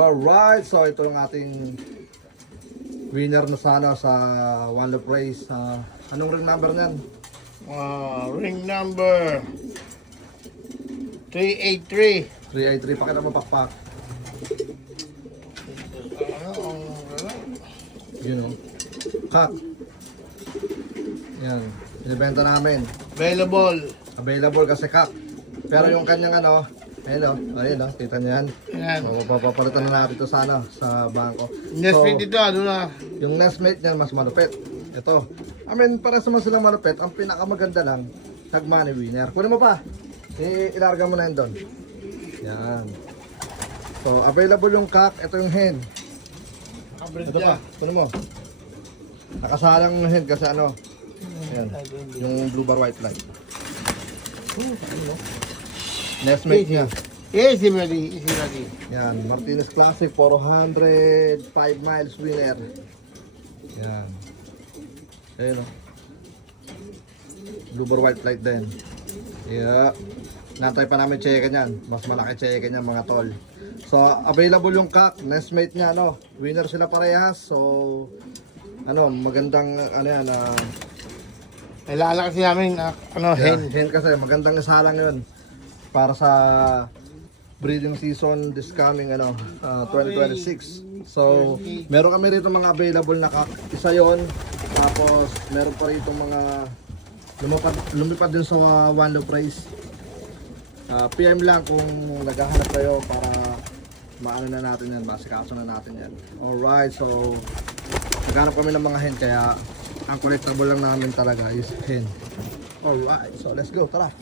Alright, so ito ang ating winner na sana sa One Loop Race. Anong ring number niyan? Ring number 383. 383, pakita mo pakpak. Yun o. Kak. Yan. Binibenta namin. Available kasi kak. Pero yung kanyang ano, ayun o, kita niyo yan. Yan. So, papapalitan na natin ito sana sa bangko. Nesmate ito, ano na? Yung Nesmate niyan mas malupit. Ito. I mean, para sa mga silang malupit, ang pinakamaganda lang, tag-money winner. Kunin mo pa. Ilarga mo na yun doon. Yan. So, available yung kak. Ito yung hen. Ito pa. Kunin mo. Nakasalang yung hen kasi ano. Yan. Yung blue bar white light. Nesmate niya. Easy ready. Yan. Martinez Classic 405 miles winner. Yan. Ayun o. Blue bar white light din. Yeah. Natay pa namin check niyan. Mas malaki check niyan mga tol. So, available yung kak. Nesmate niya, ano. Winner sila parehas. So, ano, magandang, ano yan, Kailangan kasi namin, hen. hen kasi, magandang isalang yun. Para sa breeding season this coming, 2026. So, meron kami rito mga available na kak. Isa yon. Tapos, meron pa rito mga lumipad din sa One Loop Race. PM lang kung naghahanap kayo para maano na natin yan, basikaso na natin yan. Alright, so naghanap kami ng mga hen kaya ang collectible lang namin talaga is hen. Alright, so let's go, tara!